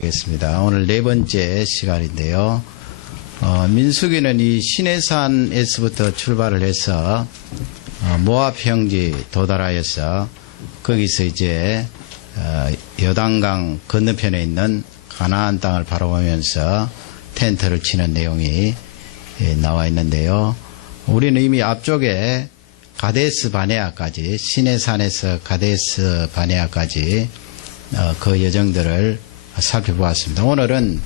겠습니다. 오늘 네 번째 시간인데요. 민수기는 이 시내산에서부터 출발을 해서 모압 평지 도달하여서 거기서 이제 여단강 건너편에 있는 가나안 땅을 바라보면서 텐트를 치는 내용이 나와 있는데요. 우리는 이미 앞쪽에 가데스 바네아까지, 시내산에서 가데스 바네아까지 그 여정들을 살펴보았습니다. 오늘은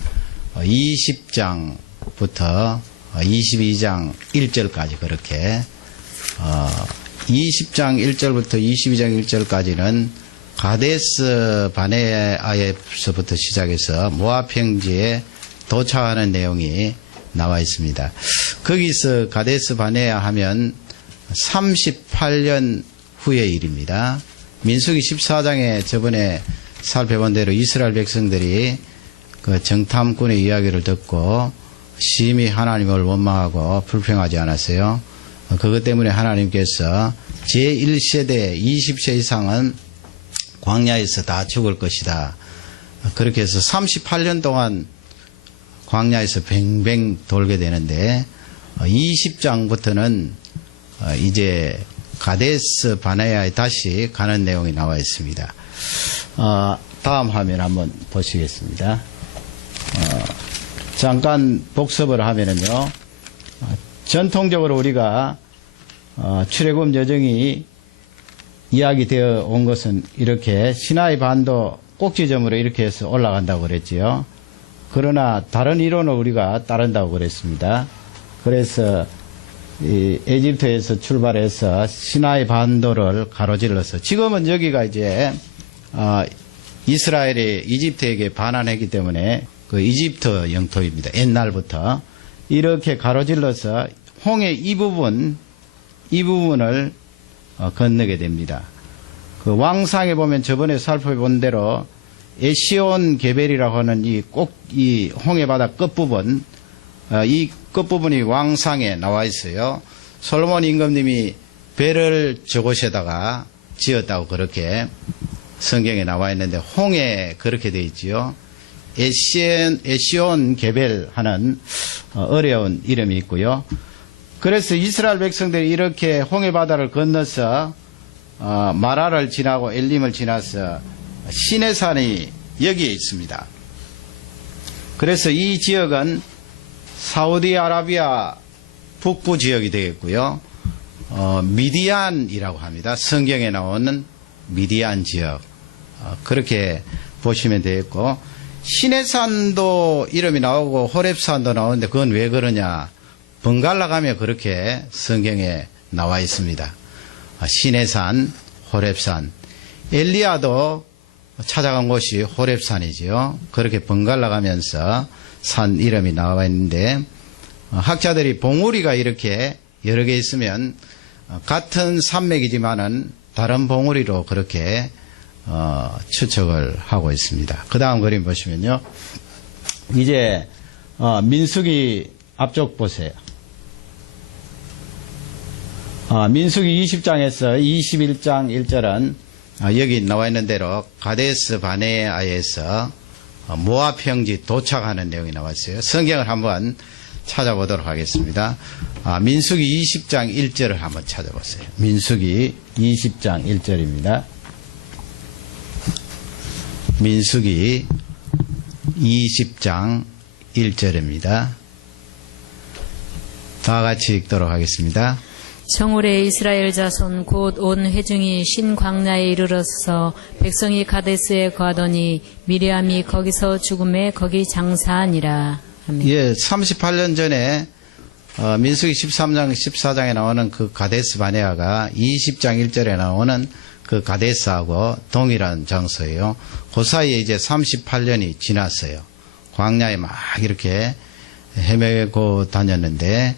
20장부터 22장 1절까지 그렇게 20장 1절부터 22장 1절까지는 가데스 바네아에서부터 시작해서 모압 평지에 도착하는 내용이 나와 있습니다. 거기서 가데스 바네아 하면 38년 후의 일입니다. 민수기 14장에 저번에 살펴본 대로 이스라엘 백성들이 그 정탐꾼의 이야기를 듣고 심히 하나님을 원망하고 불평하지 않았어요. 그것 때문에 하나님께서 제1세대 20세 이상은 광야에서 다 죽을 것이다. 그렇게 해서 38년 동안 광야에서 뱅뱅 돌게 되는데 20장부터는 이제 가데스 바네아에 다시 가는 내용이 나와 있습니다. 다음 화면 한번 보시겠습니다. 잠깐 복습을 하면은요, 전통적으로 우리가 출애굽 여정이 이야기되어 온 것은 이렇게 시나이 반도 꼭지점으로 이렇게 해서 올라간다고 그랬지요. 그러나 다른 이론을 우리가 따른다고 그랬습니다. 그래서 이 에집트에서 출발해서 시나이 반도를 가로질러서 지금은 여기가 이제 이스라엘이 이집트에게 반환했기 때문에 그 이집트 영토입니다. 옛날부터 이렇게 가로질러서 홍해 이 부분을 건너게 됩니다. 그 왕상에 보면 저번에 살펴본 대로 에시온 게벨이라고 하는 이 홍해 바다 끝부분, 이 끝부분이 왕상에 나와 있어요. 솔로몬 임금님이 배를 저곳에다가 지었다고 그렇게 성경에 나와 있는데 홍해 그렇게 되어 있지요. 에시온 게벨 하는 어려운 이름이 있고요. 그래서 이스라엘 백성들이 이렇게 홍해 바다를 건너서 마라를 지나고 엘림을 지나서 시내산이 여기에 있습니다. 그래서 이 지역은 사우디아라비아 북부 지역이 되겠고요. 미디안이라고 합니다. 성경에 나오는 미디안 지역. 그렇게 보시면 되겠고, 시내산도 이름이 나오고 호렙산도 나오는데 그건 왜 그러냐? 번갈아 가며 그렇게 성경에 나와 있습니다. 시내산, 호렙산. 엘리야도 찾아간 곳이 호렙산이지요. 그렇게 번갈아 가면서 산 이름이 나와 있는데, 학자들이 봉우리가 이렇게 여러 개 있으면 같은 산맥이지만은 다른 봉우리로 그렇게 추측을 하고 있습니다. 그 다음 그림 보시면요. 이제 민수기 앞쪽 보세요. 민수기 20장에서 21장 1절은 여기 나와 있는 대로 가데스 바네아에서 모압 평지 도착하는 내용이 나와 있어요. 성경을 한번 찾아보도록 하겠습니다. 민수기 20장 1절을 한번 찾아보세요. 민수기 20장 1절입니다. 민수기 20장 1절입니다. 다 같이 읽도록 하겠습니다. 정월에 이스라엘 자손 곧 온 회중이 신광야에 이르러서 백성이 가데스에 거하더니 미리암이 거기서 죽음에 거기 장사하니라. 아멘. 예, 38년 전에 민수기 13장 14장에 나오는 그 가데스 바네아가 20장 1절에 나오는 그 가데스하고 동일한 장소예요. 그 사이에 이제 38년이 지났어요. 광야에 막 이렇게 헤매고 다녔는데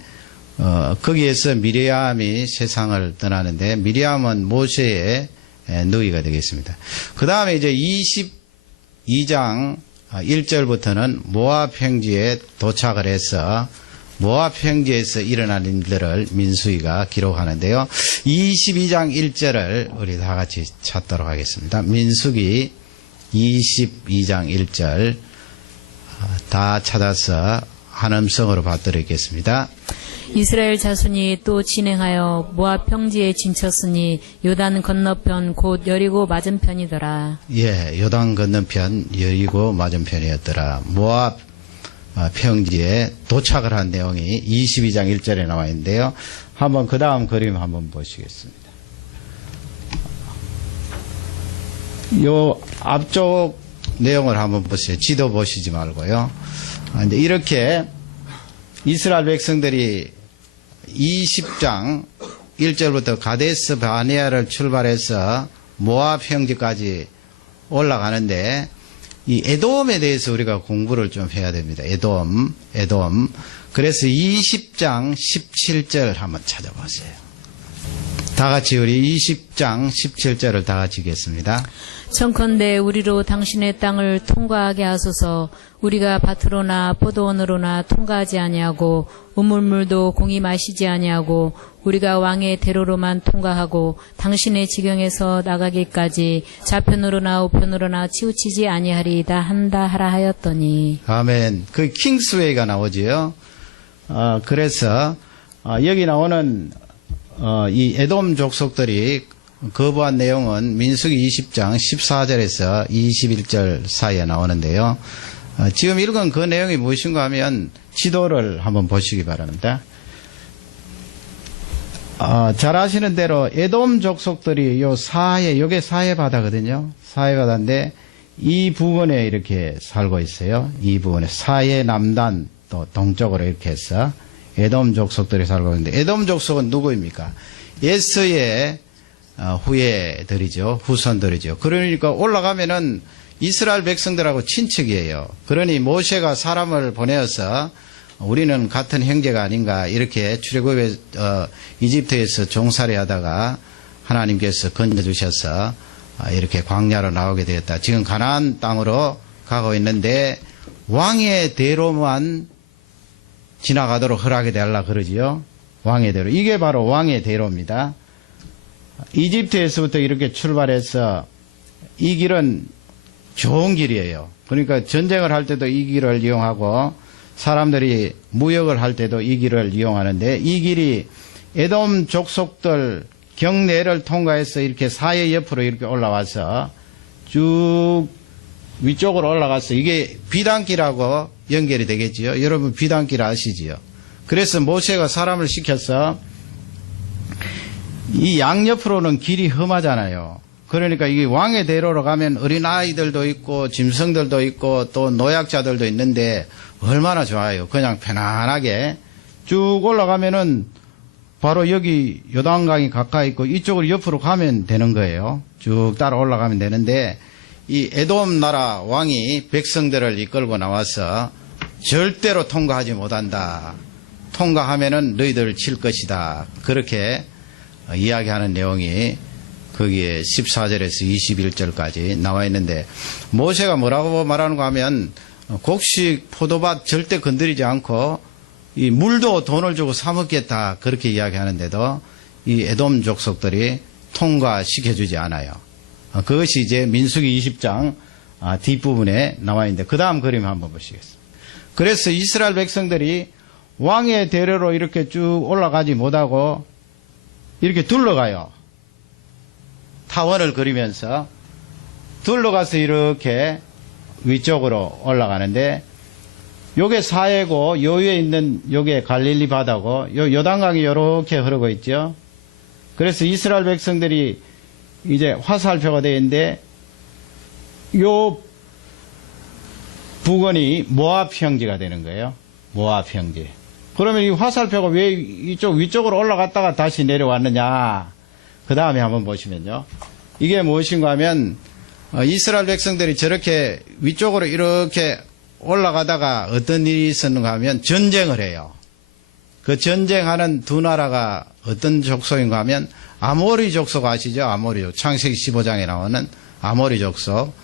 거기에서 미리암이 세상을 떠나는데 미리암은 모세의 누이가 되겠습니다. 그 다음에 이제 22장 1절부터는 모압 평지에 도착을 해서 모압 평지에서 일어난 일들을 민수기가 기록하는데요. 22장 1절을 우리 다 같이 찾도록 하겠습니다. 민수기 22장 1절 다 찾아서 한음성으로 받들겠습니다. 이스라엘 자손이 또 진행하여 모압 평지에 진쳤으니 요단 건너편 곧 여리고 맞은편이더라. 예, 요단 건너편 여리고 맞은편이었더라. 모압 평지에 도착을 한 내용이 22장 1절에 나와 있는데요. 한번 그 다음 그림 한번 보시겠습니다. 요 앞쪽 내용을 한번 보세요. 지도 보시지 말고요. 근데 이렇게 이스라엘 백성들이 20장 1절부터 가데스 바네아를 출발해서 모압 평지까지 올라가는데 이 에돔에 대해서 우리가 공부를 좀 해야 됩니다. 에돔. 그래서 20장 17절 한번 찾아보세요. 다 같이 우리 20장 17절을 다 같이 읽겠습니다. 청컨대 우리로 당신의 땅을 통과하게 하소서. 우리가 밭으로나 포도원으로나 통과하지 아니하고 우물물도 공이 마시지 아니하고 우리가 왕의 대로로만 통과하고 당신의 지경에서 나가기까지 좌편으로나 우편으로나 치우치지 아니하리이다 한다 하라 하였더니. 아멘. 그 킹스웨이가 나오지요. 그래서 여기 나오는 이 에돔 족속들이 거부한 내용은 민수기 20장 14절에서 21절 사이에 나오는데요. 지금 읽은 그 내용이 무엇인가 하면 지도를 한번 보시기 바랍니다. 잘 아시는 대로 에돔 족속들이 요 사해, 요게 사해 바다거든요. 사해 바다인데 이 부분에 이렇게 살고 있어요. 이 부분에 사해 남단 또 동쪽으로 이렇게 해서 에돔 족속들이 살고 있는데 에돔 족속은 누구입니까? 에서의 후예들이죠. 후손들이죠. 그러니까 올라가면은 이스라엘 백성들하고 친척이에요. 그러니 모세가 사람을 보내어서 우리는 같은 형제가 아닌가 이렇게 출애굽에 이집트에서 종살이 하다가 하나님께서 건져주셔서 이렇게 광야로 나오게 되었다. 지금 가나안 땅으로 가고 있는데 왕의 대로만 지나가도록 허락해 달라 그러지요. 왕의 대로. 이게 바로 왕의 대로입니다. 이집트에서부터 이렇게 출발해서 이 길은 좋은 길이에요. 그러니까 전쟁을 할 때도 이 길을 이용하고 사람들이 무역을 할 때도 이 길을 이용하는데 이 길이 에돔 족속들 경내를 통과해서 이렇게 사해 옆으로 이렇게 올라와서 쭉 위쪽으로 올라가서 이게 비단길하고 연결이 되겠지요. 여러분 비단길 아시지요? 그래서 모세가 사람을 시켜서 이 양옆으로는 길이 험하잖아요. 그러니까 이게 왕의 대로로 가면 어린아이들도 있고 짐승들도 있고 또 노약자들도 있는데 얼마나 좋아요. 그냥 편안하게 쭉 올라가면은 바로 여기 요단강이 가까이 있고 이쪽으로 옆으로 가면 되는 거예요. 쭉 따라 올라가면 되는데 이 에돔 나라 왕이 백성들을 이끌고 나와서 절대로 통과하지 못한다. 통과하면은 너희들을 칠 것이다. 그렇게 이야기하는 내용이 거기에 14절에서 21절까지 나와 있는데 모세가 뭐라고 말하는가 하면 곡식 포도밭 절대 건드리지 않고 이 물도 돈을 주고 사 먹겠다 그렇게 이야기하는데도 이 에돔 족속들이 통과시켜주지 않아요. 그것이 이제 민수기 20장 뒷부분에 나와 있는데 그 다음 그림 한번 보시겠습니다. 그래서 이스라엘 백성들이 왕의 대로로 이렇게 쭉 올라가지 못하고 이렇게 둘러가요. 타원을 그리면서 둘러가서 이렇게 위쪽으로 올라가는데 요게 사해고 요 위에 있는 요게 갈릴리 바다고 요 요단강이 이렇게 흐르고 있죠. 그래서 이스라엘 백성들이 이제 화살표가 되어 있는데 요 부근이 모압 평지가 되는 거예요. 모압 평지. 그러면 이 화살표가 왜 이쪽 위쪽으로 올라갔다가 다시 내려왔느냐. 그 다음에 한번 보시면요. 이게 무엇인가 하면 이스라엘 백성들이 저렇게 위쪽으로 이렇게 올라가다가 어떤 일이 있었는가 하면 전쟁을 해요. 그 전쟁하는 두 나라가 어떤 족속인가 하면 아모리 족속 아시죠? 아모리 족속. 창세기 15장에 나오는 아모리 족속.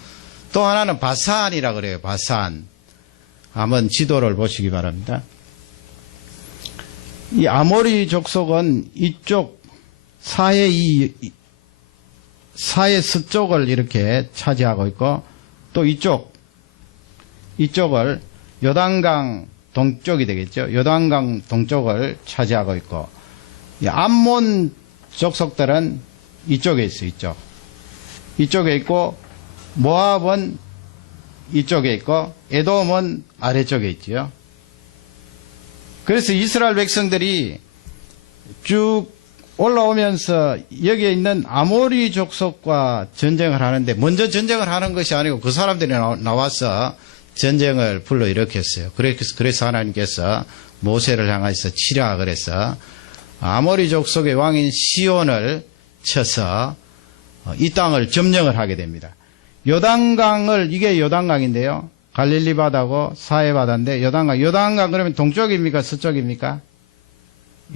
또 하나는 바산이라 그래요. 바산. 한번 지도를 보시기 바랍니다. 이 아모리 족속은 이쪽 사해 서쪽을 이렇게 차지하고 있고 또 이쪽을 요단강 동쪽이 되겠죠. 요단강 동쪽을 차지하고 있고, 이 암몬 족속들은 이쪽에 있어, 이쪽. 이쪽에 있고, 모압은 이쪽에 있고, 에돔은 아래쪽에 있지요. 그래서 이스라엘 백성들이 쭉 올라오면서 여기에 있는 아모리 족속과 전쟁을 하는데, 먼저 전쟁을 하는 것이 아니고 그 사람들이 나와서 전쟁을 불러일으켰어요. 그래서 하나님께서 모세를 향해서 치라 그래서 아모리 족속의 왕인 시온을 쳐서 이 땅을 점령을 하게 됩니다. 요단강을, 이게 요단강인데요. 갈릴리 바다고 사해 바다인데 요단강 그러면 동쪽입니까? 서쪽입니까?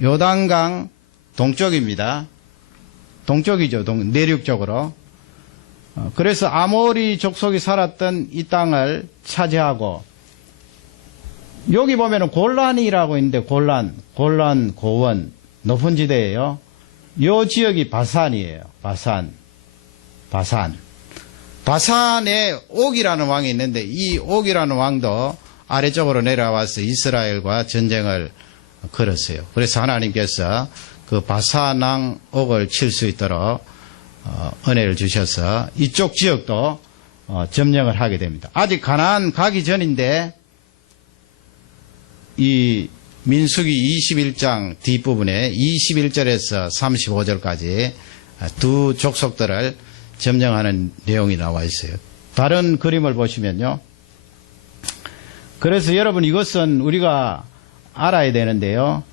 요단강 동쪽입니다. 동쪽이죠. 내륙적으로. 그래서 아모리 족속이 살았던 이 땅을 차지하고, 여기 보면은 골란이라고 있는데 골란, 고원, 높은 지대예요. 요 지역이 바산이에요. 바산에 옥이라는 왕이 있는데 이 옥이라는 왕도 아래쪽으로 내려와서 이스라엘과 전쟁을 걸었어요. 그래서 하나님께서 그 바산왕 옥을 칠 수 있도록 은혜를 주셔서 이쪽 지역도 점령을 하게 됩니다. 아직 가나안 가기 전인데 이 민수기 21장 뒷부분에 21절에서 35절까지 두 족속들을 점령하는 내용이 나와 있어요. 다른 그림을 보시면요. 그래서 여러분 이것은 우리가 알아야 되는데요.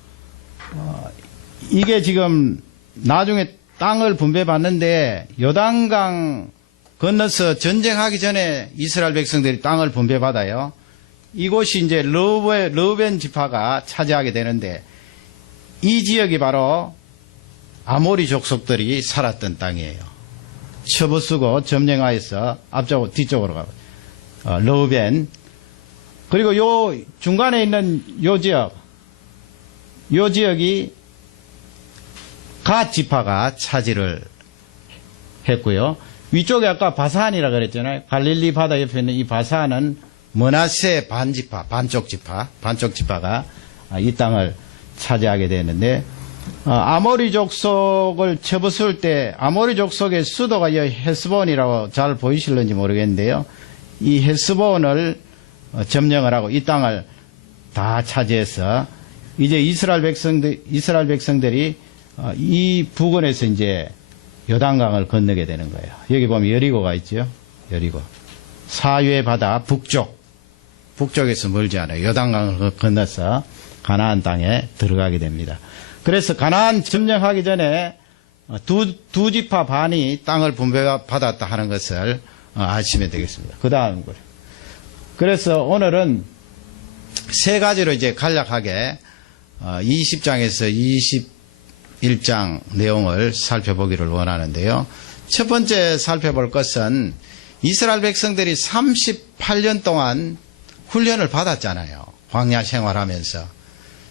이게 지금 나중에 땅을 분배받는데 요단강 건너서 전쟁하기 전에 이스라엘 백성들이 땅을 분배받아요. 이곳이 이제 르우벤 지파가 차지하게 되는데 이 지역이 바로 아모리 족속들이 살았던 땅이에요. 쳐부수고 점령하여서 앞쪽으로 뒤쪽으로 가고 르우벤, 그리고 요 중간에 있는 요 지역이 갓 지파가 차지를 했고요. 위쪽에 아까 바산이라 그랬잖아요. 갈릴리 바다 옆에 있는 이 바산은 므낫세 반쪽 지파가 이 땅을 차지하게 되는데, 아모리 족속을 쳐부술 때 아모리 족속의 수도가 이 헤스본이라고 잘 보이실는지 모르겠는데요. 이 헤스본을 점령을 하고 이 땅을 다 차지해서 이제 이스라엘 백성들이 이 부근에서 이제 요단강을 건너게 되는 거예요. 여기 보면 여리고가 있죠. 여리고. 사유의 바다 북쪽에서 멀지 않아요. 요단강을 건너서 가나안 땅에 들어가게 됩니다. 그래서 가나안 점령하기 전에 두 지파 반이 땅을 분배받았다 하는 것을 아시면 되겠습니다. 그 다음 거예요. 그래서 오늘은 세 가지로 이제 간략하게 20장에서 21장 내용을 살펴보기를 원하는데요. 첫 번째 살펴볼 것은 이스라엘 백성들이 38년 동안 훈련을 받았잖아요. 광야 생활하면서.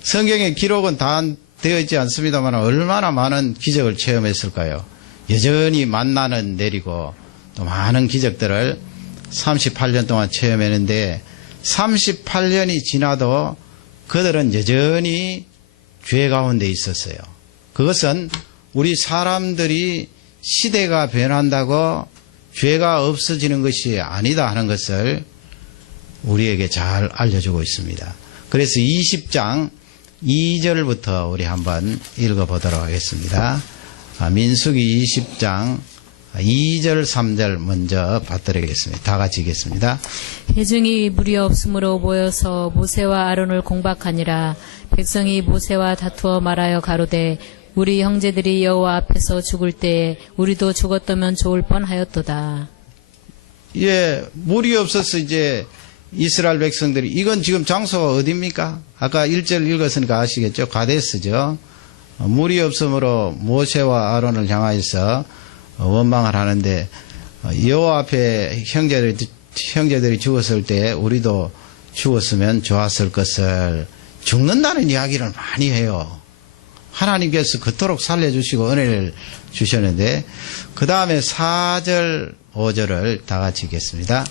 성경의 기록은 다 되어 있지 않습니다만 얼마나 많은 기적을 체험했을까요? 여전히 만나는 내리고 또 많은 기적들을 38년 동안 체험했는데 38년이 지나도 그들은 여전히 죄 가운데 있었어요. 그것은 우리 사람들이 시대가 변한다고 죄가 없어지는 것이 아니다 하는 것을 우리에게 잘 알려주고 있습니다. 그래서 20장 2절부터 우리 한번 읽어보도록 하겠습니다. 민수기 20장 2절 3절 먼저 받들겠습니다. 다 같이 읽겠습니다. 회중이 무리 없으므로 모여서 모세와 아론을 공박하니라. 백성이 모세와 다투어 말하여 가로되 우리 형제들이 여호와 앞에서 죽을 때에 우리도 죽었다면 좋을 뻔하였도다. 예, 물이 없어서 이제 이스라엘 백성들이, 이건 지금 장소가 어디입니까? 아까 1절 읽었으니까 아시겠죠? 가데스죠. 물이 없으므로 모세와 아론을 향하여서 원망을 하는데, 여호와 앞에 형제들이 죽었을 때 우리도 죽었으면 좋았을 것을, 죽는다는 이야기를 많이 해요. 하나님께서 그토록 살려주시고 은혜를 주셨는데, 그 다음에 4절 5절을 다 같이 읽겠습니다.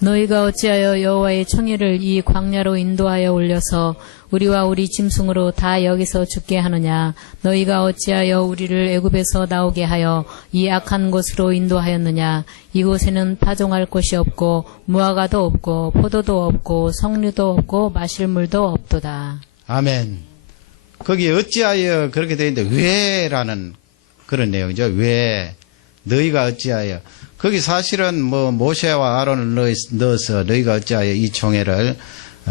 너희가 어찌하여 여호와의 청의를 이 광야로 인도하여 올려서 우리와 우리 짐승으로 다 여기서 죽게 하느냐. 너희가 어찌하여 우리를 애굽에서 나오게 하여 이 악한 곳으로 인도하였느냐. 이곳에는 파종할 곳이 없고 무화과도 없고 포도도 없고 석류도 없고 마실 물도 없도다. 아멘. 거기에 어찌하여 그렇게 되어 있는데 왜라는 그런 내용이죠. 왜 너희가 어찌하여 거기 사실은 모세와 아론을 넣어서 너희가 어찌하여 이 총회를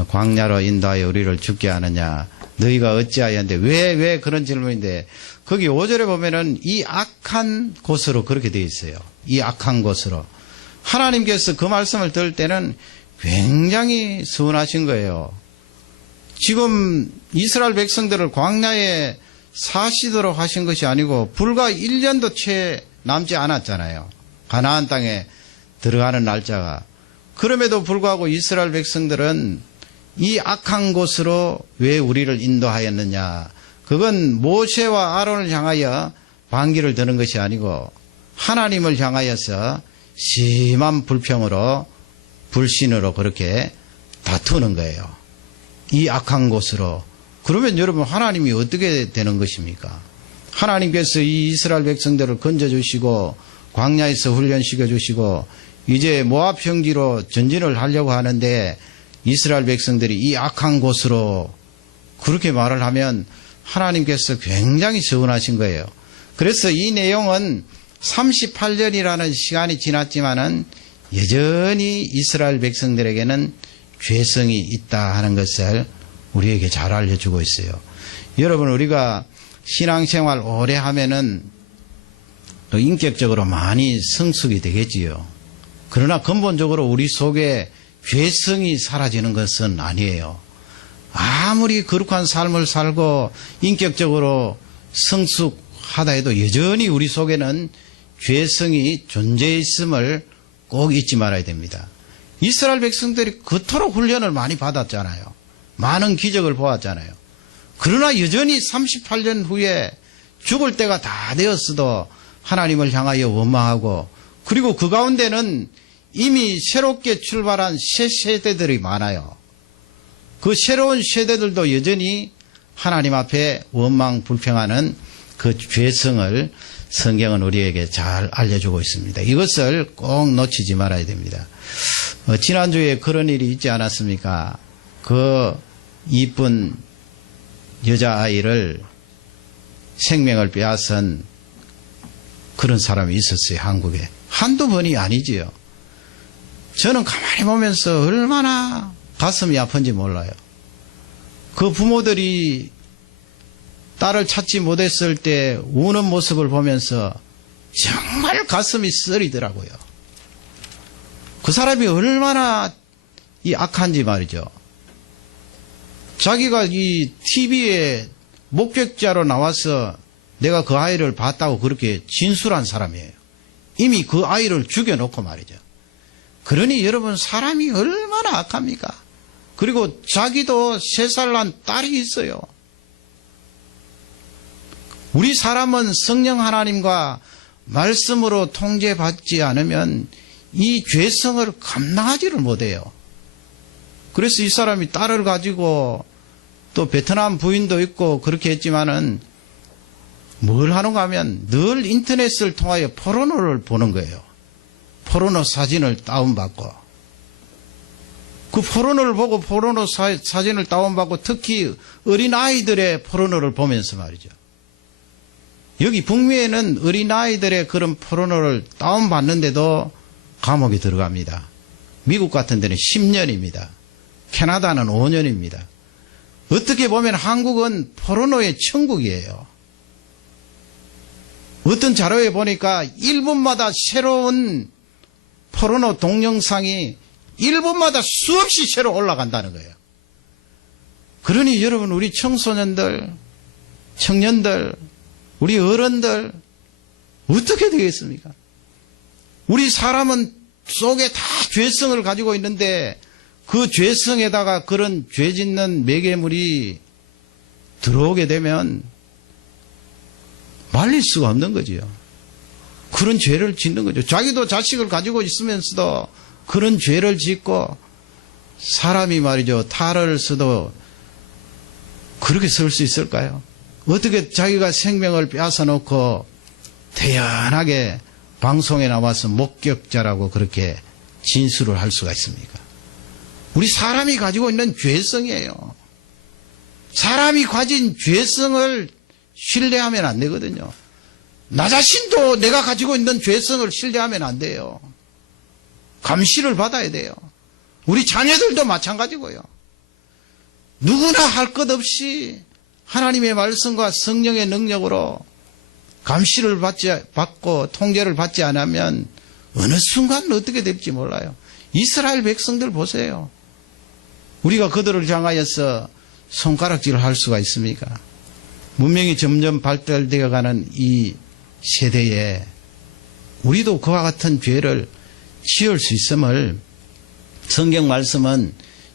광야로 인도하여 우리를 죽게 하느냐. 너희가 어찌하여인데 왜 그런 질문인데 거기 5절에 보면은 이 악한 곳으로 그렇게 되어 있어요. 이 악한 곳으로. 하나님께서 그 말씀을 들을 때는 굉장히 서운하신 거예요. 지금 이스라엘 백성들을 광야에 사시도록 하신 것이 아니고 불과 1년도 채 남지 않았잖아요. 가나안 땅에 들어가는 날짜가. 그럼에도 불구하고 이스라엘 백성들은 이 악한 곳으로 왜 우리를 인도하였느냐. 그건 모세와 아론을 향하여 반기를 드는 것이 아니고 하나님을 향하여서 심한 불평으로 불신으로 그렇게 다투는 거예요. 이 악한 곳으로. 그러면 여러분 하나님이 어떻게 되는 것입니까? 하나님께서 이 이스라엘 백성들을 건져주시고 광야에서 훈련시켜주시고 이제 모압 평지로 전진을 하려고 하는데 이스라엘 백성들이 이 악한 곳으로 그렇게 말을 하면 하나님께서 굉장히 서운하신 거예요. 그래서 이 내용은 38년이라는 시간이 지났지만은 여전히 이스라엘 백성들에게는 죄성이 있다 하는 것을 우리에게 잘 알려주고 있어요. 여러분 우리가 신앙생활 오래 하면은 또 인격적으로 많이 성숙이 되겠지요. 그러나 근본적으로 우리 속에 죄성이 사라지는 것은 아니에요. 아무리 거룩한 삶을 살고 인격적으로 성숙하다 해도 여전히 우리 속에는 죄성이 존재했음을 꼭 잊지 말아야 됩니다. 이스라엘 백성들이 그토록 훈련을 많이 받았잖아요. 많은 기적을 보았잖아요. 그러나 여전히 38년 후에 죽을 때가 다 되었어도 하나님을 향하여 원망하고 그리고 그 가운데는 이미 새롭게 출발한 새 세대들이 많아요. 그 새로운 세대들도 여전히 하나님 앞에 원망 불평하는 그 죄성을 성경은 우리에게 잘 알려주고 있습니다. 이것을 꼭 놓치지 말아야 됩니다. 지난주에 그런 일이 있지 않았습니까? 그 이쁜 여자아이를 생명을 빼앗은 그런 사람이 있었어요. 한국에. 한두 번이 아니지요. 저는 가만히 보면서 얼마나 가슴이 아픈지 몰라요. 그 부모들이 딸을 찾지 못했을 때 우는 모습을 보면서 정말 가슴이 쓰리더라고요. 그 사람이 얼마나 이 악한지 말이죠. 자기가 이 TV에 목격자로 나와서 내가 그 아이를 봤다고 그렇게 진술한 사람이에요. 이미 그 아이를 죽여놓고 말이죠. 그러니 여러분 사람이 얼마나 악합니까? 그리고 자기도 3살 난 딸이 있어요. 우리 사람은 성령 하나님과 말씀으로 통제받지 않으면 이 죄성을 감당하지를 못해요. 그래서 이 사람이 딸을 가지고 또 베트남 부인도 있고 그렇게 했지만은 뭘 하는가 하면 늘 인터넷을 통하여 포르노를 보는 거예요. 포르노 사진을 다운받고 그 포르노를 보고 포르노 사진을 다운받고 특히 어린아이들의 포르노를 보면서 말이죠. 여기 북미에는 어린아이들의 그런 포르노를 다운받는데도 감옥에 들어갑니다. 미국 같은 데는 10년입니다. 캐나다는 5년입니다. 어떻게 보면 한국은 포르노의 천국이에요. 어떤 자료에 보니까 1분마다 새로운 포르노 동영상이 1분마다 수없이 새로 올라간다는 거예요. 그러니 여러분 우리 청소년들, 청년들, 우리 어른들 어떻게 되겠습니까? 우리 사람은 속에 다 죄성을 가지고 있는데 그 죄성에다가 그런 죄 짓는 매개물이 들어오게 되면 말릴 수가 없는 거지요. 그런 죄를 짓는 거죠. 자기도 자식을 가지고 있으면서도 그런 죄를 짓고 사람이 말이죠. 탈을 써도 그렇게 설 수 있을까요? 어떻게 자기가 생명을 빼앗아놓고 태연하게 방송에 나와서 목격자라고 그렇게 진술을 할 수가 있습니까? 우리 사람이 가지고 있는 죄성이에요. 사람이 가진 죄성을 신뢰하면 안 되거든요. 나 자신도 내가 가지고 있는 죄성을 신뢰하면 안 돼요. 감시를 받아야 돼요. 우리 자녀들도 마찬가지고요. 누구나 할 것 없이 하나님의 말씀과 성령의 능력으로 감시를 받고 통제를 받지 않으면 어느 순간 어떻게 될지 몰라요. 이스라엘 백성들 보세요. 우리가 그들을 향하여서 손가락질을 할 수가 있습니까? 문명이 점점 발달되어 가는 이 세대에 우리도 그와 같은 죄를 지을 수 있음을 성경 말씀은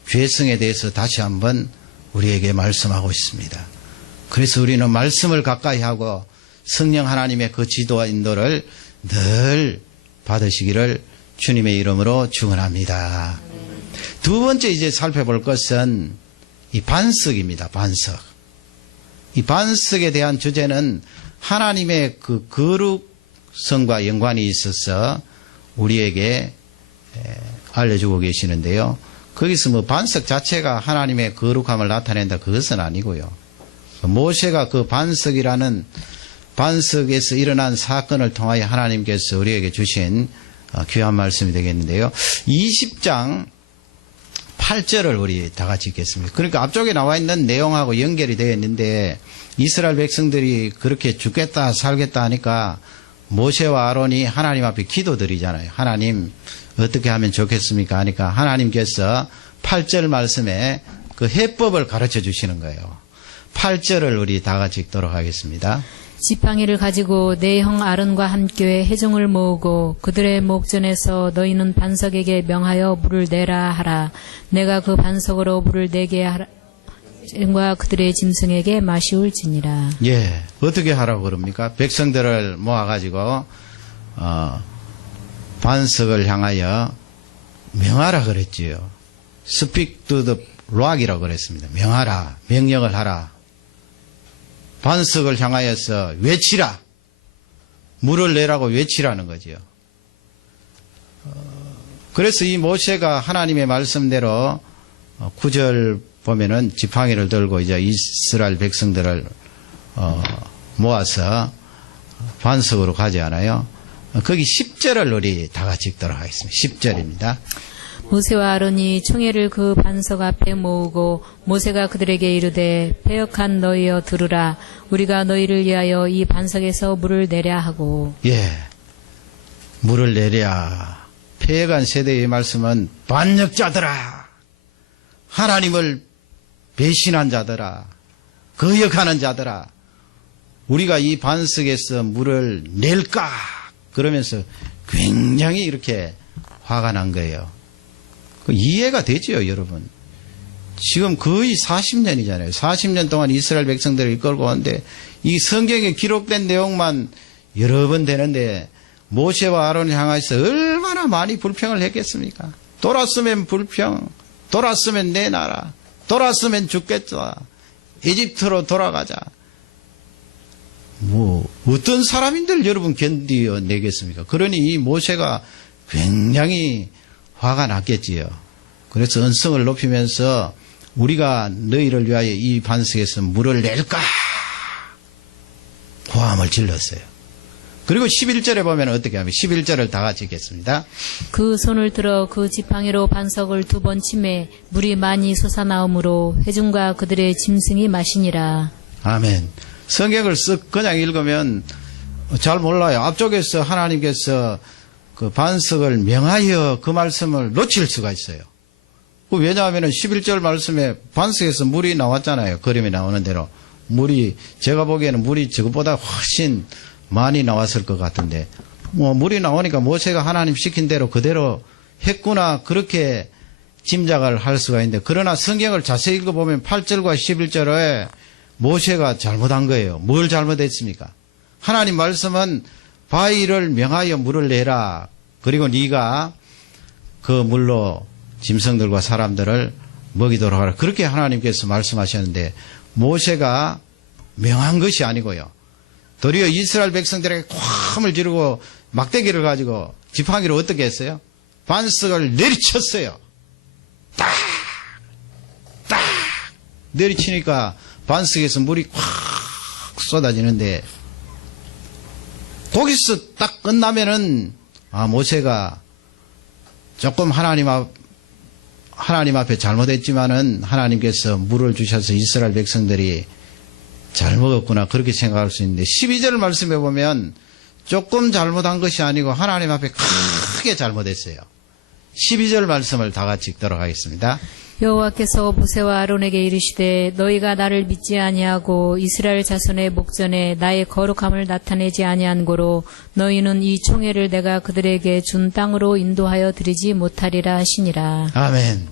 죄성에 대해서 다시 한번 우리에게 말씀하고 있습니다. 그래서 우리는 말씀을 가까이 하고 성령 하나님의 그 지도와 인도를 늘 받으시기를 주님의 이름으로 축원합니다. 두 번째 이제 살펴볼 것은 이 반석입니다. 반석. 이 반석에 대한 주제는 하나님의 그 거룩성과 연관이 있어서 우리에게 알려주고 계시는데요. 거기서 뭐 반석 자체가 하나님의 거룩함을 나타낸다 그것은 아니고요. 모세가 그 반석이라는 반석에서 일어난 사건을 통하여 하나님께서 우리에게 주신 귀한 말씀이 되겠는데요. 20장 8절을 우리 다 같이 읽겠습니다. 그러니까 앞쪽에 나와 있는 내용하고 연결이 되어 있는데 이스라엘 백성들이 그렇게 죽겠다 살겠다 하니까 모세와 아론이 하나님 앞에 기도드리잖아요. 하나님 어떻게 하면 좋겠습니까 하니까 하나님께서 8절 말씀에 그 해법을 가르쳐 주시는 거예요. 8절을 우리 다 같이 읽도록 하겠습니다. 지팡이를 가지고 내 형 아론과 함께 회중을 모으고 그들의 목전에서 너희는 반석에게 명하여 물을 내라 하라. 내가 그 반석으로 물을 내게 하라. 과 그들의 짐승에게 마시울지니라. 예, 어떻게 하라고 그럽니까? 백성들을 모아가지고 반석을 향하여 명하라 그랬지요. Speak to the rock이라고 그랬습니다. 명하라, 명령을 하라. 반석을 향하여서 외치라. 물을 내라고 외치라는 거지요. 그래서 이 모세가 하나님의 말씀대로 9절 보면은 지팡이를 들고 이제 이스라엘 백성들을 모아서 반석으로 가지 않아요. 거기 10절을 우리 다 같이 읽도록 하겠습니다. 10절입니다. 모세와 아론이 총회를 그 반석 앞에 모으고 모세가 그들에게 이르되 패역한 너희여 들으라. 우리가 너희를 위하여 이 반석에서 물을 내랴 하고. 예, 물을 내랴. 패역한 세대의 말씀은 반역자들아, 하나님을 배신한 자들아, 거역하는 자들아, 우리가 이 반석에서 물을 낼까? 그러면서 굉장히 이렇게 화가 난 거예요. 이해가 되죠, 여러분. 지금 거의 40년이잖아요. 40년 동안 이스라엘 백성들을 이끌고 오는데 이 성경에 기록된 내용만 여러 번 되는데 모세와 아론을 향해서 얼마나 많이 불평을 했겠습니까? 돌았으면 불평, 돌았으면 내 나라, 돌았으면 죽겠다, 이집트로 돌아가자. 뭐 어떤 사람인들 여러분 견디어내겠습니까? 그러니 이 모세가 굉장히 화가 났겠지요. 그래서 언성을 높이면서 우리가 너희를 위하여 이 반석에서 물을 낼까? 고함을 질렀어요. 그리고 11절에 보면 어떻게 하면 11절을 다 같이 읽겠습니다. 그 손을 들어 그 지팡이로 반석을 2번 치매 물이 많이 솟아나오므로 회중과 그들의 짐승이 마시니라. 아멘. 성경을 쓱 그냥 읽으면 잘 몰라요. 앞쪽에서 하나님께서 그 반석을 명하여 그 말씀을 놓칠 수가 있어요. 왜냐하면 11절 말씀에 반석에서 물이 나왔잖아요. 그림이 나오는 대로. 물이, 제가 보기에는 물이 저것보다 훨씬 많이 나왔을 것 같은데, 물이 나오니까 모세가 하나님 시킨 대로 그대로 했구나, 그렇게 짐작을 할 수가 있는데, 그러나 성경을 자세히 읽어보면 8절과 11절에 모세가 잘못한 거예요. 뭘 잘못했습니까? 하나님 말씀은 바위를 명하여 물을 내라. 그리고 네가 그 물로 짐승들과 사람들을 먹이도록 하라. 그렇게 하나님께서 말씀하셨는데 모세가 명한 것이 아니고요. 도리어 이스라엘 백성들에게 쾅을 지르고 막대기를 가지고 지팡이를 어떻게 했어요? 반석을 내리쳤어요. 딱 내리치니까 반석에서 물이 콱 쏟아지는데 거기서 딱 끝나면은 모세가 조금 하나님 앞에 잘못했지만은 하나님께서 물을 주셔서 이스라엘 백성들이 잘 먹었구나 그렇게 생각할 수 있는데 12절 말씀해 보면 조금 잘못한 것이 아니고 하나님 앞에 크게 잘못했어요. 12절 말씀을 다 같이 읽도록 하겠습니다. 여호와께서 모세와 아론에게 이르시되 너희가 나를 믿지 아니하고 이스라엘 자손의 목전에 나의 거룩함을 나타내지 아니한 고로 너희는 이 총회를 내가 그들에게 준 땅으로 인도하여 드리지 못하리라 하시니라. 아멘.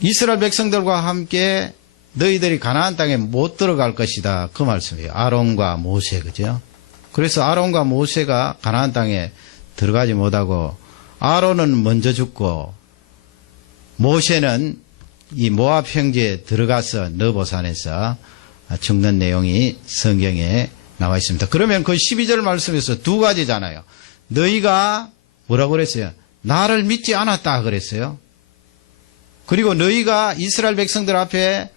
이스라엘 백성들과 함께 너희들이 가나안 땅에 못 들어갈 것이다. 그 말씀이에요. 아론과 모세, 그죠? 그래서 아론과 모세가 가나안 땅에 들어가지 못하고 아론은 먼저 죽고 모세는 이 모압 형제에 들어가서 너보산에서 죽는 내용이 성경에 나와 있습니다. 그러면 그 12절 말씀에서 두 가지잖아요. 너희가 뭐라고 그랬어요? 나를 믿지 않았다 그랬어요. 그리고 너희가 이스라엘 백성들 앞에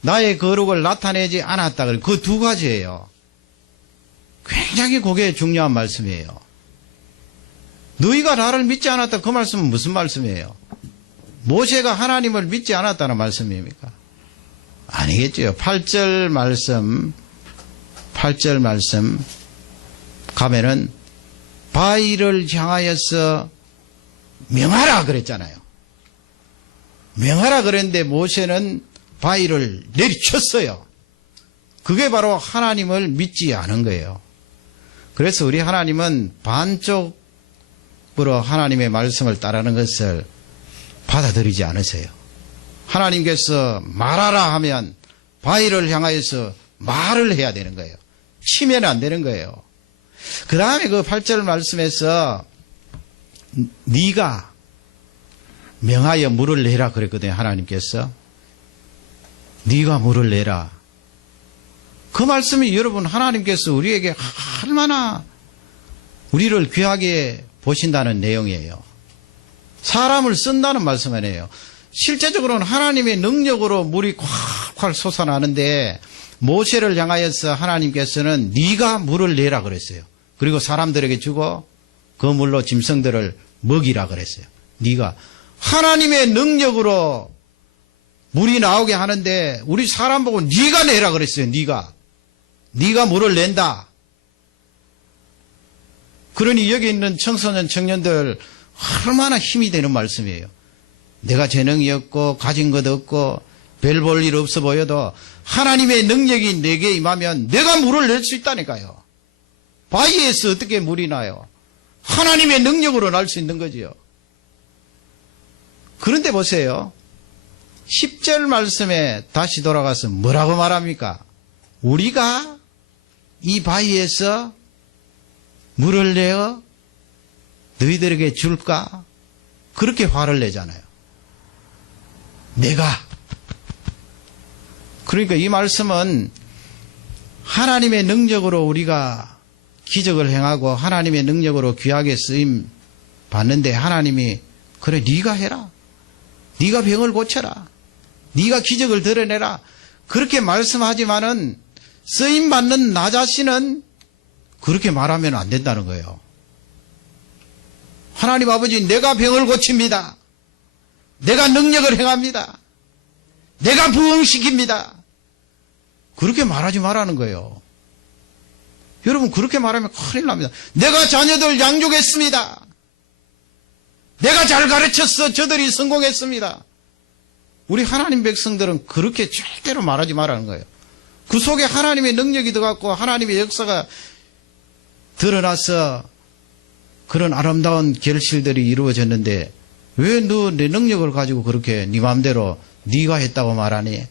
나의 거룩을 나타내지 않았다 그랬어요. 그 두 가지예요. 굉장히 그게 중요한 말씀이에요. 너희가 나를 믿지 않았다 그 말씀은 무슨 말씀이에요? 모세가 하나님을 믿지 않았다는 말씀입니까? 아니겠죠. 8절 말씀 가면은 바위를 향하여서 명하라 그랬잖아요. 명하라 그랬는데 모세는 바위를 내리쳤어요. 그게 바로 하나님을 믿지 않은 거예요. 그래서 우리 하나님은 반쪽으로 하나님의 말씀을 따르는 것을 받아들이지 않으세요. 하나님께서 말하라 하면 바위를 향하여서 말을 해야 되는 거예요. 치면 안 되는 거예요. 그 다음에 그 8절 말씀에서 네가 명하여 물을 내라 그랬거든요. 하나님께서 네가 물을 내라. 그 말씀이 여러분 하나님께서 우리에게 얼마나 우리를 귀하게 보신다는 내용이에요. 사람을 쓴다는 말씀 아니에요. 실제적으로는 하나님의 능력으로 물이 콸콸 솟아나는데 모세를 향하여서 하나님께서는 네가 물을 내라 그랬어요. 그리고 사람들에게 주고 그 물로 짐승들을 먹이라 그랬어요. 네가 하나님의 능력으로 물이 나오게 하는데 우리 사람 보고 네가 내라 그랬어요. 네가 물을 낸다. 그러니 여기 있는 청소년 청년들 얼마나 힘이 되는 말씀이에요. 내가 재능이 없고 가진 것 없고 별 볼 일 없어 보여도 하나님의 능력이 내게 임하면 내가 물을 낼 수 있다니까요. 바위에서 어떻게 물이 나요? 하나님의 능력으로 날 수 있는 거지요. 그런데 보세요. 10절 말씀에 다시 돌아가서 뭐라고 말합니까? 우리가 이 바위에서 물을 내어 너희들에게 줄까? 그렇게 화를 내잖아요. 내가. 그러니까 이 말씀은 하나님의 능력으로 우리가 기적을 행하고 하나님의 능력으로 귀하게 쓰임 받는데 하나님이 그래 네가 해라. 네가 병을 고쳐라. 네가 기적을 드러내라. 그렇게 말씀하지만은 쓰임 받는 나 자신은 그렇게 말하면 안 된다는 거예요. 하나님 아버지 내가 병을 고칩니다. 내가 능력을 행합니다. 내가 부흥시킵니다. 그렇게 말하지 말라는 거예요. 여러분 그렇게 말하면 큰일 납니다. 내가 자녀들 양육했습니다. 내가 잘 가르쳤어. 저들이 성공했습니다. 우리 하나님 백성들은 그렇게 절대로 말하지 말라는 거예요. 그 속에 하나님의 능력이 들어갔고 하나님의 역사가 드러나서 그런 아름다운 결실들이 이루어졌는데 왜 너 내 능력을 가지고 그렇게 네 마음대로 네가 했다고 말하니?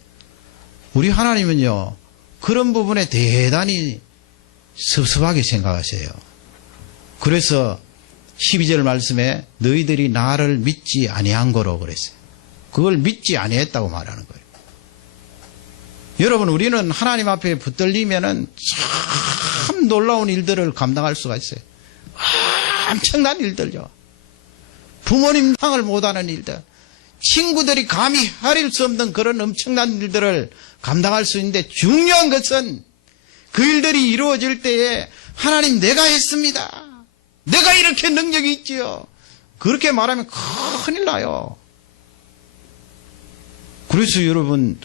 우리 하나님은요 그런 부분에 대단히 섭섭하게 생각하세요. 그래서 12절 말씀에 너희들이 나를 믿지 아니한 거로 그랬어요. 그걸 믿지 아니했다고 말하는 거예요. 여러분, 우리는 하나님 앞에 붙들리면은 참 놀라운 일들을 감당할 수가 있어요. 엄청난 일들요. 부모님 상을 못하는 일들, 친구들이 감히 헤아릴 수 없는 그런 엄청난 일들을 감당할 수 있는데, 중요한 것은 그 일들이 이루어질 때에 하나님 내가 했습니다, 내가 이렇게 능력이 있지요, 그렇게 말하면 큰일 나요. 그래서 여러분,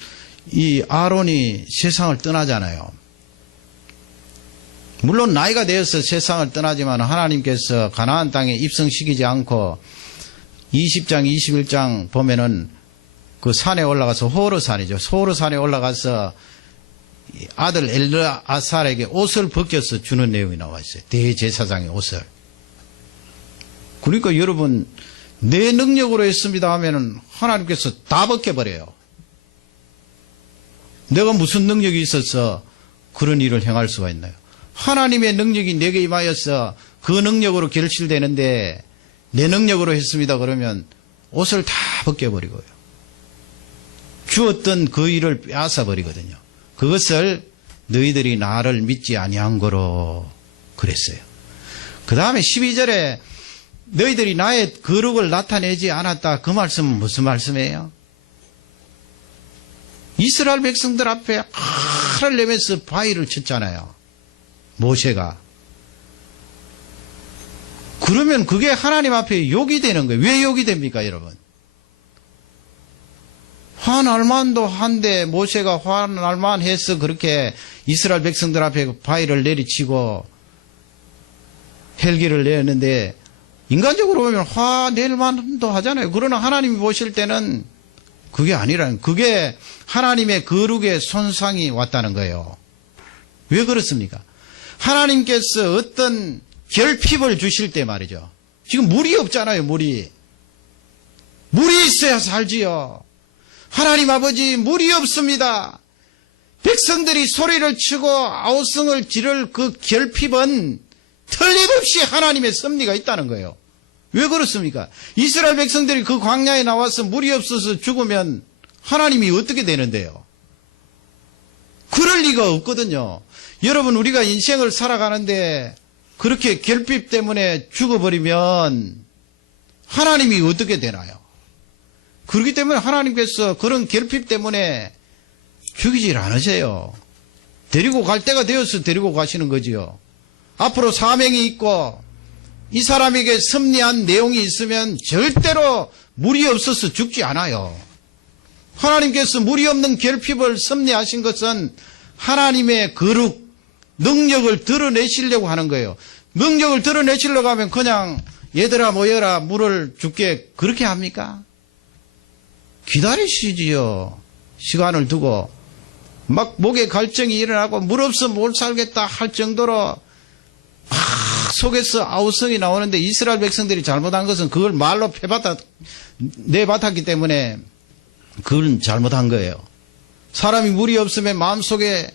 이 아론이 세상을 떠나잖아요. 물론 나이가 되어서 세상을 떠나지만 하나님께서 가나안 땅에 입성시키지 않고 20장 21장 보면은 그 산에 올라가서 호르산이죠. 호르산에 올라가서 아들 엘르아살에게 옷을 벗겨서 주는 내용이 나와 있어요. 대제사장의 옷을. 그러니까 여러분, 내 능력으로 했습니다 하면은 하나님께서 다 벗겨버려요. 내가 무슨 능력이 있어서 그런 일을 행할 수가 있나요? 하나님의 능력이 내게 임하여서 그 능력으로 결실되는데 내 능력으로 했습니다 그러면 옷을 다 벗겨버리고요. 주었던 그 일을 빼앗아버리거든요. 그것을 너희들이 나를 믿지 아니한 거로 그랬어요. 그 다음에 12절에 너희들이 나의 거룩을 나타내지 않았다, 그 말씀은 무슨 말씀이에요? 이스라엘 백성들 앞에 칼을 내면서 바위를 쳤잖아요, 모세가. 그러면 그게 하나님 앞에 욕이 되는 거예요. 왜 욕이 됩니까, 여러분? 화날 만도 한데 모세가 화날 만해서 그렇게 이스라엘 백성들 앞에 바위를 내리치고 헬기를 내었는데, 인간적으로 보면 화낼 만도 하잖아요. 그러나 하나님이 보실 때는 그게 아니라는, 그게 하나님의 거룩의 손상이 왔다는 거예요. 왜 그렇습니까? 하나님께서 어떤 결핍을 주실 때 말이죠. 지금 물이 없잖아요, 물이. 물이 있어야 살지요. 하나님 아버지, 물이 없습니다. 백성들이 소리를 치고 아우성을 지를 그 결핍은 틀림없이 하나님의 섭리가 있다는 거예요. 왜 그렇습니까? 이스라엘 백성들이 그 광야에 나와서 물이 없어서 죽으면 하나님이 어떻게 되는데요? 그럴 리가 없거든요. 여러분, 우리가 인생을 살아가는데 그렇게 결핍 때문에 죽어버리면 하나님이 어떻게 되나요? 그렇기 때문에 하나님께서 그런 결핍 때문에 죽이질 않으세요. 데리고 갈 때가 되어서 데리고 가시는 거지요. 앞으로 사명이 있고 이 사람에게 섭리한 내용이 있으면 절대로 물이 없어서 죽지 않아요. 하나님께서 물이 없는 결핍을 섭리하신 것은 하나님의 거룩, 능력을 드러내시려고 하는 거예요. 능력을 드러내시려고 하면 그냥 얘들아 모여라 물을 줄게 그렇게 합니까? 기다리시지요. 시간을 두고 막 목에 갈증이 일어나고 물 없으면 못 살겠다 할 정도로 속에서 아우성이 나오는데, 이스라엘 백성들이 잘못한 것은 그걸 말로 내뱉었기 때문에 그건 잘못한 거예요. 사람이 물이 없으면 마음속에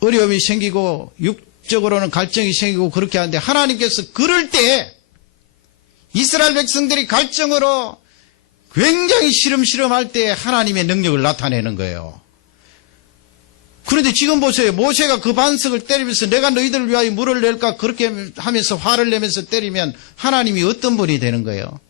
어려움이 생기고 육적으로는 갈증이 생기고 그렇게 하는데, 하나님께서 그럴 때 이스라엘 백성들이 갈증으로 굉장히 시름시름할 때 하나님의 능력을 나타내는 거예요. 그런데 지금 보세요. 모세가 그 반석을 때리면서 내가 너희들을 위하여 물을 낼까 그렇게 하면서 화를 내면서 때리면 하나님이 어떤 분이 되는 거예요?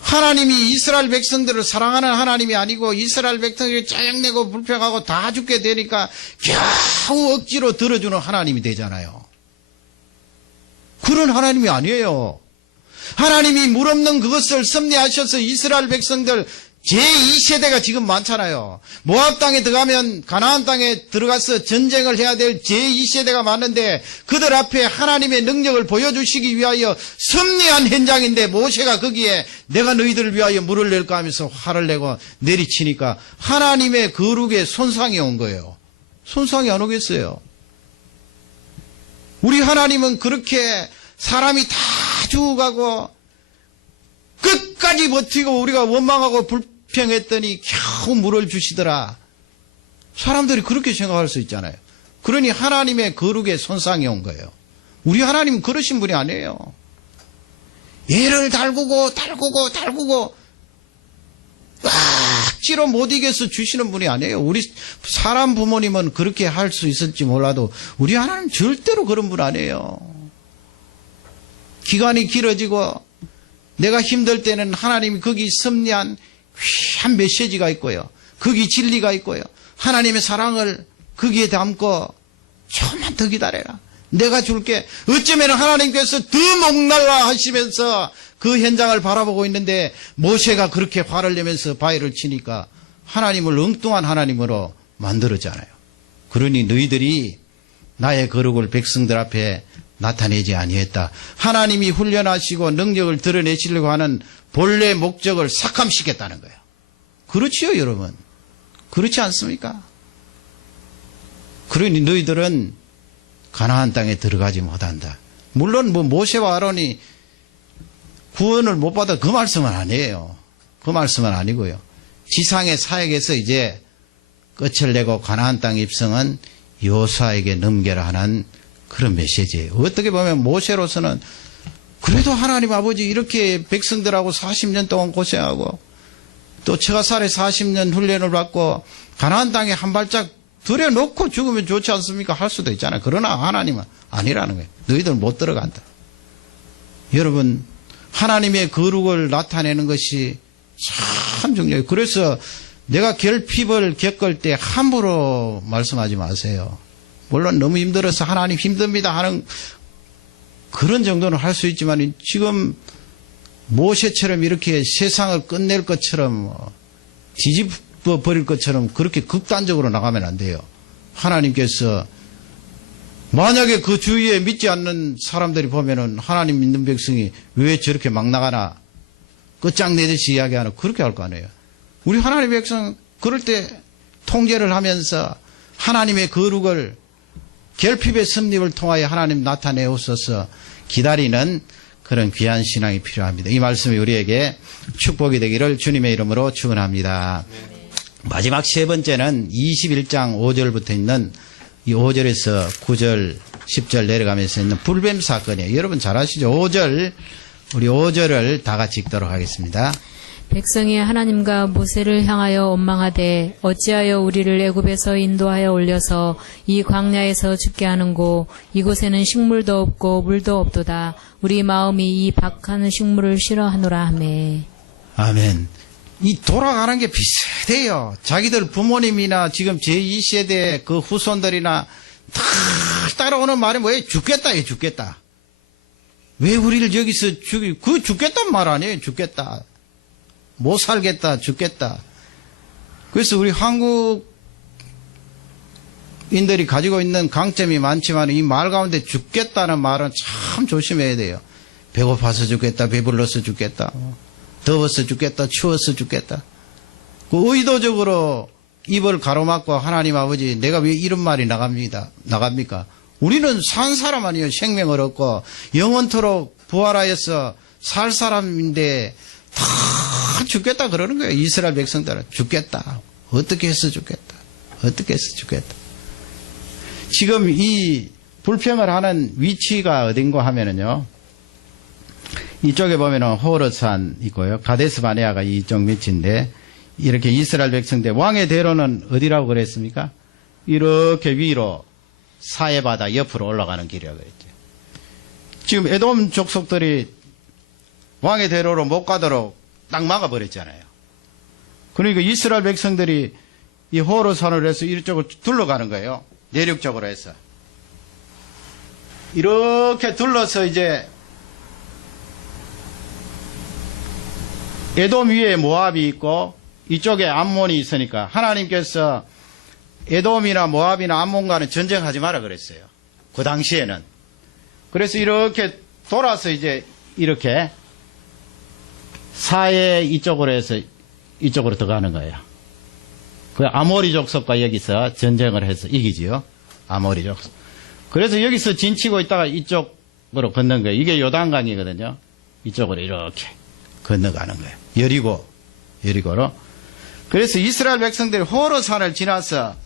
하나님이 이스라엘 백성들을 사랑하는 하나님이 아니고 이스라엘 백성들이 짜증내고 불평하고 다 죽게 되니까 겨우 억지로 들어주는 하나님이 되잖아요. 그런 하나님이 아니에요. 하나님이 물 없는 그것을 섭리하셔서 이스라엘 백성들 제2세대가 지금 많잖아요. 모압 땅에 들어가면 가나안 땅에 들어가서 전쟁을 해야 될 제2세대가 많은데 그들 앞에 하나님의 능력을 보여주시기 위하여 섭리한 현장인데 모세가 거기에 내가 너희들을 위하여 물을 낼까 하면서 화를 내고 내리치니까 하나님의 거룩에 손상이 온 거예요. 손상이 안 오겠어요? 우리 하나님은 그렇게 사람이 다 죽어가고 끝까지 버티고 우리가 원망하고 불평했더니 겨우 물을 주시더라. 사람들이 그렇게 생각할 수 있잖아요. 그러니 하나님의 거룩에 손상이 온 거예요. 우리 하나님은 그러신 분이 아니에요. 애를 달구고 억지로 못 이겨서 주시는 분이 아니에요. 우리 사람 부모님은 그렇게 할 수 있을지 몰라도 우리 하나님 절대로 그런 분 아니에요. 기간이 길어지고 내가 힘들 때는 하나님이 거기 섭리한 귀한 메시지가 있고요. 거기 진리가 있고요. 하나님의 사랑을 거기에 담고 조금만 더 기다려라. 내가 줄게. 어쩌면 하나님께서 더 목날라 하시면서 그 현장을 바라보고 있는데 모세가 그렇게 화를 내면서 바위를 치니까 하나님을 엉뚱한 하나님으로 만들었잖아요. 그러니 너희들이 나의 거룩을 백성들 앞에 나타내지 아니했다. 하나님이 훈련하시고 능력을 드러내시려고 하는 본래 목적을 삭감시켰다는 거예요. 그렇지요, 여러분? 그렇지 않습니까? 그러니 너희들은 가나안 땅에 들어가지 못한다. 물론 모세와 아론이 구원을 못 받아 그 말씀은 아니에요. 그 말씀은 아니고요. 지상의 사역에서 이제 끝을 내고 가나안 땅 입성은 여호수아에게 넘겨라 하는 그런 메시지예요. 어떻게 보면 모세로서는 그래도 하나님 아버지 이렇게 백성들하고 40년 동안 고생하고 또 처가살에 40년 훈련을 받고 가나안 땅에 한 발짝 들여놓고 죽으면 좋지 않습니까? 할 수도 있잖아요. 그러나 하나님은 아니라는 거예요. 너희들 못 들어간다. 여러분, 하나님의 거룩을 나타내는 것이 참 중요해요. 그래서 내가 결핍을 겪을 때 함부로 말씀하지 마세요. 물론 너무 힘들어서 하나님 힘듭니다 하는 그런 정도는 할 수 있지만 지금 모세처럼 이렇게 세상을 끝낼 것처럼 뒤집어 버릴 것처럼 그렇게 극단적으로 나가면 안 돼요. 하나님께서 만약에 그 주위에 믿지 않는 사람들이 보면은 하나님 믿는 백성이 왜 저렇게 막 나가나 끝장내듯이 이야기하나 그렇게 할 거 아니에요. 우리 하나님의 백성 그럴 때 통제를 하면서 하나님의 거룩을 결핍의 섭립을 통하여 하나님 나타내옵소서 기다리는 그런 귀한 신앙이 필요합니다. 이 말씀이 우리에게 축복이 되기를 주님의 이름으로 축원합니다. 마지막 세 번째는 21장 5절부터 있는 이 5절에서 9절, 10절 내려가면서 있는 불뱀 사건이에요. 여러분 잘 아시죠? 5절, 우리 5절을 다 같이 읽도록 하겠습니다. 백성이 하나님과 모세를 향하여 원망하되 어찌하여 우리를 애굽에서 인도하여 올려서 이 광야에서 죽게 하는고 이곳에는 식물도 없고 물도 없도다. 우리 마음이 이 박하는 식물을 싫어하노라 하매. 아멘. 이 돌아가는 게 비슷해요. 자기들 부모님이나 지금 제2세대 그 후손들이나 다 따라오는 말이 뭐예요? 죽겠다, 죽겠다. 왜 우리를 여기서 그 죽겠단 말 아니에요? 죽겠다. 못 살겠다, 죽겠다. 그래서 우리 한국인들이 가지고 있는 강점이 많지만 이 말 가운데 죽겠다는 말은 참 조심해야 돼요. 배고파서 죽겠다, 배불러서 죽겠다, 더워서 죽겠다, 추워서 죽겠다. 그 의도적으로 입을 가로막고 하나님 아버지 내가 왜 이런 말이 나갑니까? 우리는 산 사람 아니에요. 생명을 얻고 영원토록 부활하여서 살 사람인데 다 죽겠다 그러는 거예요. 이스라엘 백성들은 죽겠다. 어떻게 해서 죽겠다. 어떻게 해서 죽겠다. 지금 이 불평을 하는 위치가 어딘가 하면은요. 이쪽에 보면은 호르산 있고요. 가데스 바네아가 이쪽 밑인데 이렇게 이스라엘 백성들 왕의 대로는 어디라고 그랬습니까? 이렇게 위로 사해바다 옆으로 올라가는 길이라고 그랬죠. 지금 에돔 족속들이 왕의 대로로 못 가도록 딱 막아버렸잖아요. 그러니까 이스라엘 백성들이 이 호르산을 해서 이쪽으로 둘러가는 거예요. 내륙적으로 해서. 이렇게 둘러서 이제 에돔 위에 모압이 있고 이쪽에 암몬이 있으니까 하나님께서 에돔이나 모압이나 암몬과는 전쟁하지 마라 그랬어요. 그 당시에는. 그래서 이렇게 돌아서 이제 이렇게 사해 이쪽으로 해서 이쪽으로 들어가는 거예요. 그 아모리 족속과 여기서 전쟁을 해서 이기지요. 아모리 족속. 그래서 여기서 진치고 있다가 이쪽으로 건넌 거예요. 이게 요단강이거든요. 이쪽으로 이렇게 건너가는 거예요. 여리고로. 그래서 이스라엘 백성들이 호르산을 지나서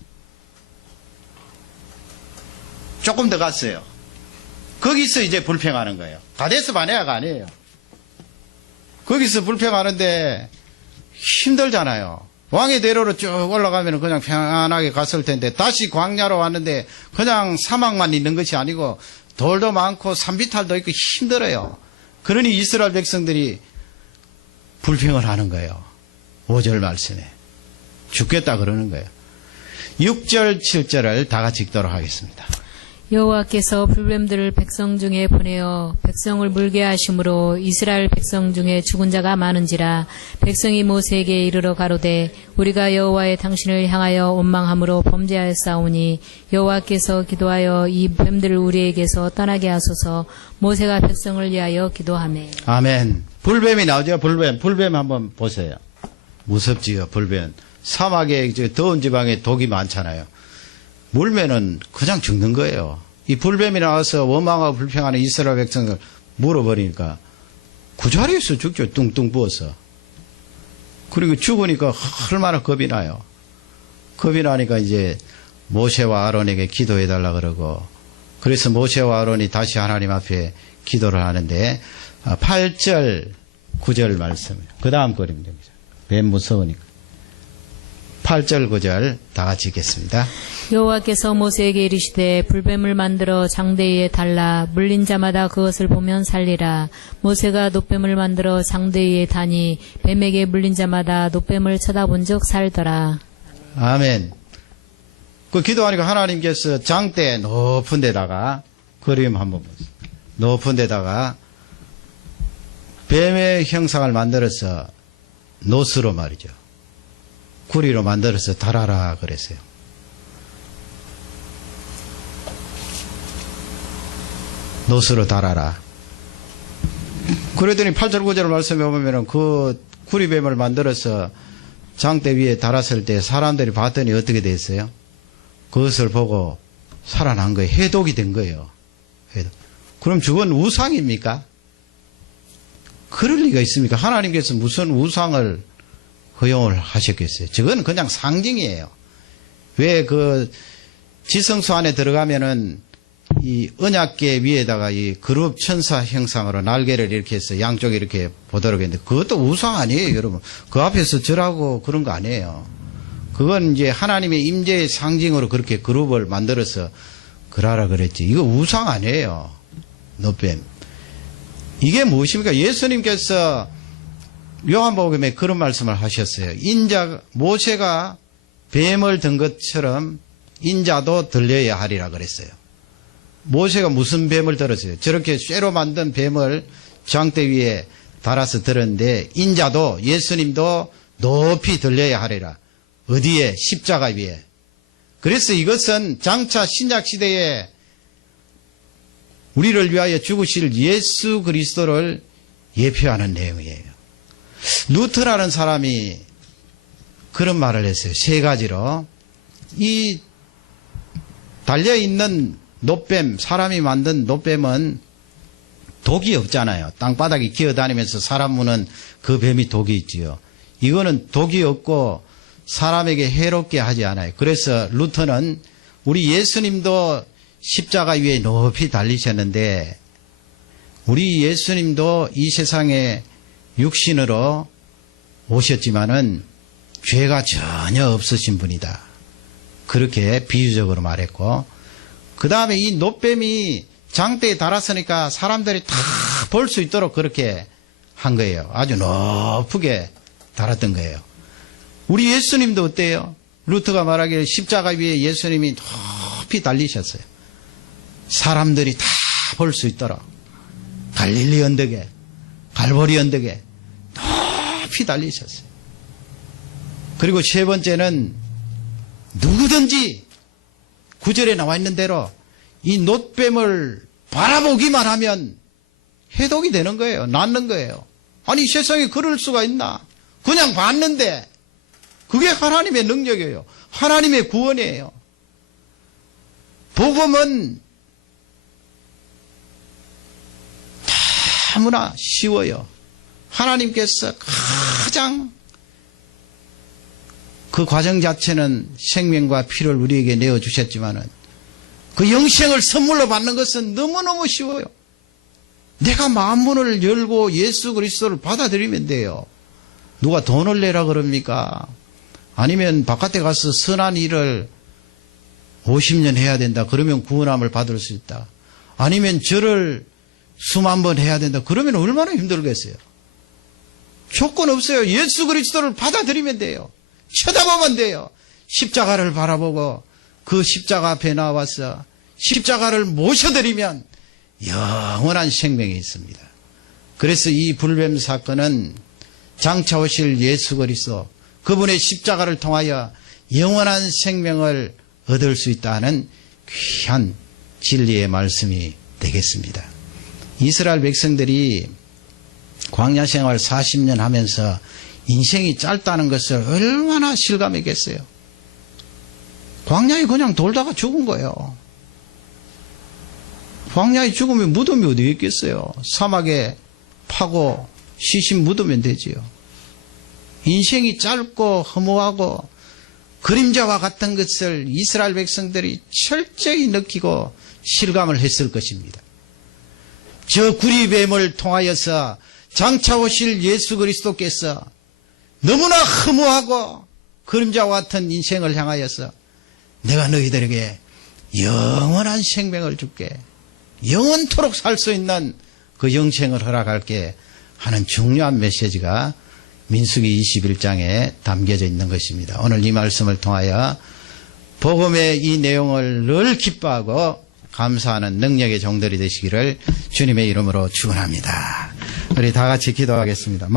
조금 더 갔어요. 거기서 이제 불평하는 거예요. 가데스 바네아가 아니에요. 거기서 불평하는데 힘들잖아요. 왕의 대로로 쭉 올라가면 그냥 평안하게 갔을 텐데 다시 광야로 왔는데 그냥 사막만 있는 것이 아니고 돌도 많고 산비탈도 있고 힘들어요. 그러니 이스라엘 백성들이 불평을 하는 거예요. 5절 말씀에 죽겠다 그러는 거예요. 6절 7절을 다 같이 읽도록 하겠습니다. 여호와께서 불뱀들을 백성 중에 보내어 백성을 물게 하심으로 이스라엘 백성 중에 죽은 자가 많은지라. 백성이 모세에게 이르러 가로되 우리가 여호와의 당신을 향하여 원망함으로 범죄하였사오니 여호와께서 기도하여 이 뱀들을 우리에게서 떠나게 하소서. 모세가 백성을 위하여 기도하매. 아멘. 불뱀이 나오죠. 불뱀 한번 보세요. 무섭지요. 불뱀. 사막에 더운 지방에 독이 많잖아요. 물면은 그냥 죽는 거예요. 이 불뱀이 나와서 원망하고 불평하는 이스라엘 백성을 물어버리니까 그 자리에서 죽죠. 뚱뚱 부어서. 그리고 죽으니까 얼마나 겁이 나요. 겁이 나니까 이제 모세와 아론에게 기도해달라 그러고, 그래서 모세와 아론이 다시 하나님 앞에 기도를 하는데 8절 9절 말씀, 그 다음 거리입니다. 뱀 무서우니까. 8절 9절 다 같이 읽겠습니다. 여호와께서 모세에게 이르시되 불뱀을 만들어 장대 위에 달라 물린 자마다 그것을 보면 살리라. 모세가 놋뱀을 만들어 장대 위에 다니 뱀에게 물린 자마다 놋뱀을 쳐다본 적 살더라. 아멘. 그 기도하니까 하나님께서 장대 높은 데다가 그림 한번 보세요. 높은 데다가 뱀의 형상을 만들어서 놋으로 말이죠. 구리로 만들어서 달아라 그랬어요. 놋으로 달아라. 그러더니 8절 9절 말씀에 보면 그 구리뱀을 만들어서 장대 위에 달았을 때 사람들이 봤더니 어떻게 됐어요? 그것을 보고 살아난 거예요. 해독이 된 거예요. 해독. 그럼 저건 우상입니까? 그럴 리가 있습니까? 하나님께서 무슨 우상을 허용을 하셨겠어요? 저건 그냥 상징이에요. 왜 그 지성소 안에 들어가면은 이 언약궤 위에다가 이 그룹 천사 형상으로 날개를 이렇게 해서 양쪽에 이렇게 보도록 했는데 그것도 우상 아니에요, 여러분. 그 앞에서 절하고 그런 거 아니에요. 그건 이제 하나님의 임재의 상징으로 그렇게 그룹을 만들어서 그러라 그랬지. 이거 우상 아니에요. 놋뱀. 이게 무엇입니까? 예수님께서 요한복음에 그런 말씀을 하셨어요. 모세가 뱀을 든 것처럼 인자도 들려야 하리라 그랬어요. 모세가 무슨 뱀을 들었어요? 저렇게 쇠로 만든 뱀을 장대 위에 달아서 들었는데 인자도 예수님도 높이 들려야 하리라. 어디에? 십자가 위에. 그래서 이것은 장차 신약시대에 우리를 위하여 죽으실 예수 그리스도를 예표하는 내용이에요. 루터라는 사람이 그런 말을 했어요. 세 가지로. 이 달려있는 놋뱀, 사람이 만든 놋뱀은 독이 없잖아요. 땅바닥에 기어다니면서 사람 무는 그 뱀이 독이 있지요. 이거는 독이 없고 사람에게 해롭게 하지 않아요. 그래서 루터는 우리 예수님도 십자가 위에 높이 달리셨는데 우리 예수님도 이 세상에 육신으로 오셨지만은 죄가 전혀 없으신 분이다. 그렇게 비유적으로 말했고, 그 다음에 이 놋뱀이 장대에 달았으니까 사람들이 다 볼 수 있도록 그렇게 한 거예요. 아주 높게 달았던 거예요. 우리 예수님도 어때요? 루터가 말하기를 십자가 위에 예수님이 높이 달리셨어요. 사람들이 다 볼 수 있도록 갈릴리 언덕에, 갈보리 언덕에 높이 달리셨어요. 그리고 세 번째는 누구든지 9절에 나와 있는 대로 이 놋뱀을 바라보기만 하면 해독이 되는 거예요. 낫는 거예요. 아니 세상에 그럴 수가 있나? 그냥 봤는데 그게 하나님의 능력이에요. 하나님의 구원이에요. 복음은 너무나 쉬워요. 하나님께서 가장 그 과정 자체는 생명과 피를 우리에게 내어주셨지만은 그 영생을 선물로 받는 것은 너무너무 쉬워요. 내가 마음문을 열고 예수 그리스도를 받아들이면 돼요. 누가 돈을 내라 그럽니까? 아니면 바깥에 가서 선한 일을 50년 해야 된다. 그러면 구원함을 받을 수 있다. 아니면 절을 수만 번 해야 된다. 그러면 얼마나 힘들겠어요. 조건 없어요. 예수 그리스도를 받아들이면 돼요. 쳐다보면 돼요. 십자가를 바라보고 그 십자가 앞에 나와서 십자가를 모셔드리면 영원한 생명이 있습니다. 그래서 이 불뱀 사건은 장차 오실 예수 그리스도 그분의 십자가를 통하여 영원한 생명을 얻을 수 있다는 귀한 진리의 말씀이 되겠습니다. 이스라엘 백성들이 광야 생활 40년 하면서 인생이 짧다는 것을 얼마나 실감했겠어요. 광야에 그냥 돌다가 죽은 거예요. 광야에 죽으면 무덤이 어디 있겠어요. 사막에 파고 시신 묻으면 되지요. 인생이 짧고 허무하고 그림자와 같은 것을 이스라엘 백성들이 철저히 느끼고 실감을 했을 것입니다. 저 구리뱀을 통하여서 장차 오실 예수 그리스도께서 너무나 허무하고 그림자와 같은 인생을 향하여서 내가 너희들에게 영원한 생명을 줄게, 영원토록 살 수 있는 그 영생을 허락할게 하는 중요한 메시지가 민수기 21장에 담겨져 있는 것입니다. 오늘 이 말씀을 통하여 복음의 이 내용을 늘 기뻐하고 감사하는 능력의 종들이 되시기를 주님의 이름으로 축원합니다. 우리 다 같이 기도하겠습니다.